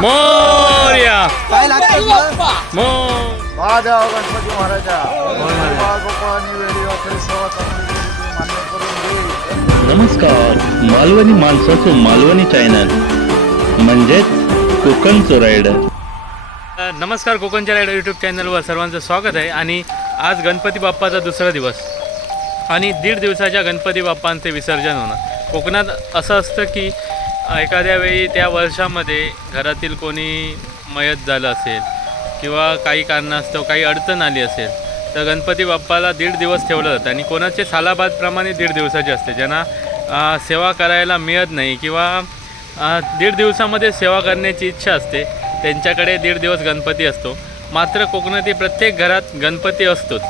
मोर्या. काय लागतं मोर महादेव गणपती महाराजा नमस्कार मालवणी माणसाचं मालवणी चॅनल म्हणजेच कोकण चोरायडर नमस्कार कोकणच्या रायडर यूट्यूब चॅनलवर सर्वांचं स्वागत आहे आणि आज गणपती बाप्पाचा दुसरा दिवस आणि दीड दिवसाच्या गणपती बाप्पांचे विसर्जन होणं कोकणात असं असतं की एखाद्या वेळी त्या वर्षामध्ये घरातील कोणी मयत झालं असेल किंवा काही कारणास्तव काही अडचण आली असेल तर गणपती बाप्पाला दीड दिवस ठेवलं जातं आणि कोणाचे सालाबादप्रमाणे दीड दिवसाचे असते. ज्यांना सेवा करायला मिळत नाही किंवा दीड दिवसामध्ये सेवा करण्याची इच्छा असते त्यांच्याकडे दीड दिवस गणपती असतो. मात्र कोकणातील प्रत्येक घरात गणपती असतोच.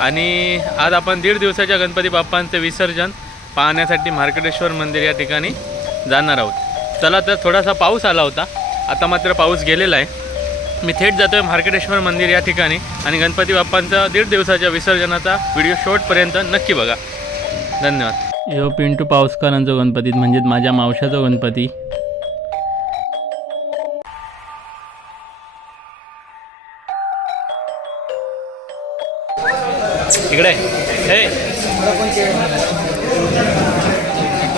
आणि आज आपण दीड दिवसाच्या गणपती बाप्पांचं विसर्जन पाहण्यासाठी मार्कटेश्वर मंदिर या ठिकाणी जाणार आहोत. चला तर थोडासा पाऊस आला होता. आता मात्र पाऊस गेलेला आहे. मी थेट जातो आहे मार्कटेश्वर मंदिर या ठिकाणी आणि गणपती बाप्पांचा दीड दिवसाच्या विसर्जनाचा व्हिडिओ शेवटपर्यंत नक्की बघा. धन्यवाद. यो पिंटू पावसकरांचा गणपती म्हणजेच माझ्या मावशाचा गणपती. इकडे. हे.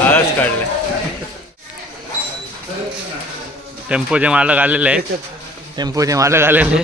आळस काढले टेम्पोचे मालक आलेले आहेत टेम्पोचे मालक आलेले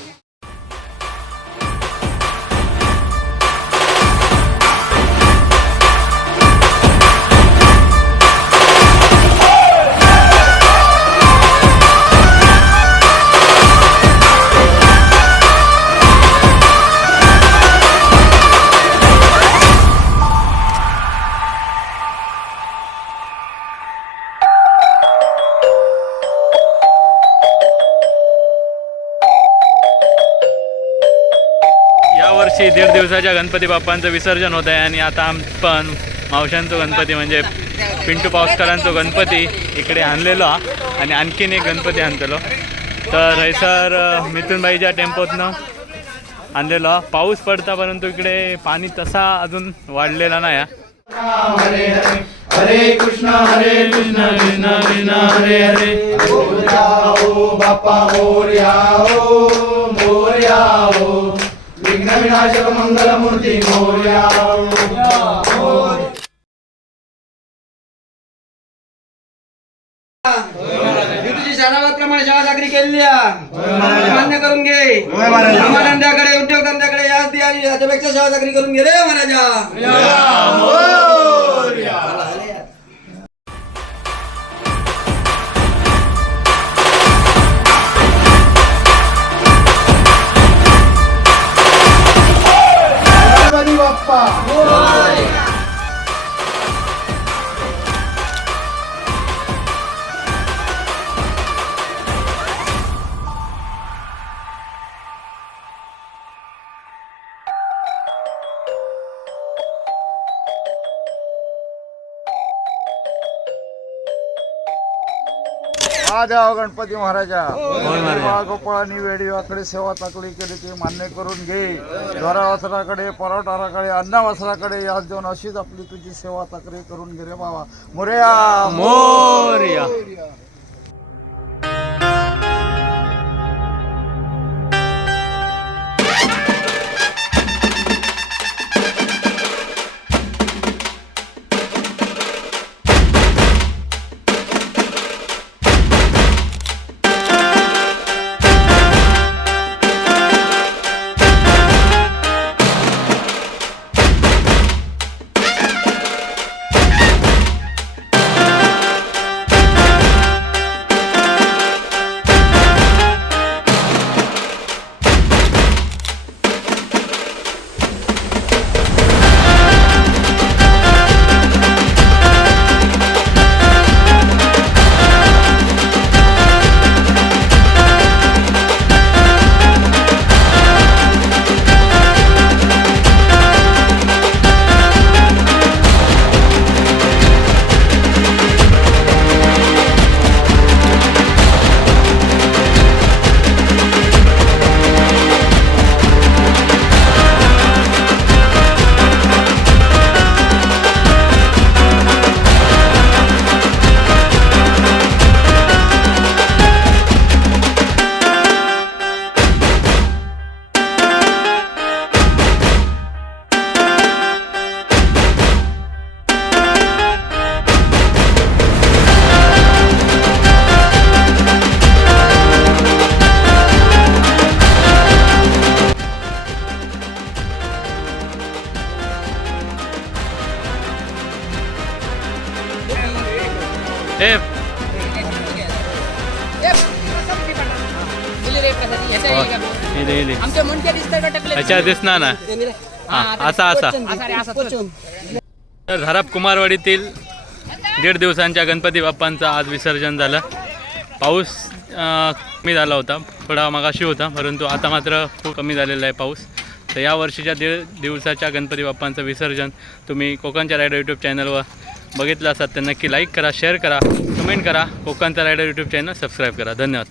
यावर्षी दीड दिवसाच्या गणपती बाप्पांचं विसर्जन होत आहे आणि आता पण मावशांचं गणपती म्हणजे पिंटू पावसकरांचं गणपती इकडे आणलेलो आणि आणखीन एक गणपती आणलेलो. तर हैसर मिथुनबाईच्या टेम्पोतनं आणलेलो पाऊस पडता परंतु इकडे पाणी तसा अजून वाढलेला नाही हा. हरे कृष्ण हरे कृष्ण कृष्ण कृष्ण हरे हरे. मोर्या मोर्या हो मोर्या हो. हो. विघ्न विनाशक मंगल मूर्ती मोर्या मी तुझी शानाबादप्रमाणे शाळा चाकरी केलेली. मान्य करून घे. धंद्याकडे उद्योगधंद्याकडे याच दे आणि याच्यापेक्षा शाळा चाकरी करून घे रे महाराजा. महादेव गणपती महाराजा. गोपाळांनी वेळी वाकडे सेवा चाकली केली ती मान्य करून घे. द्वारा वस्त्राकडे परोठाराकडे अन्न वस्त्राकडे याच देऊन अशीच आपली तुझी सेवा चाकरी करून घे रे बाबा. मोरया. मोरया. इले इले अच्छा दिसणार ना असा असा तर धराप कुमारवाडीतील दीड दिवसांच्या गणपती बाप्पांचं आज विसर्जन झालं. पाऊस कमी झाला होता. थोडा मगाशी होता परंतु आता मात्र खूप कमी झालेला आहे पाऊस. तर या वर्षीच्या दीड दिवसाच्या गणपती बाप्पांचं विसर्जन तुम्ही कोकणच्या रायडर यूट्यूब चॅनलवर बघितलं असतात तर नक्की लाईक करा शेअर करा कमेंट करा. कोकणचा रायडर यूट्यूब चॅनल सबस्क्राईब करा. धन्यवाद.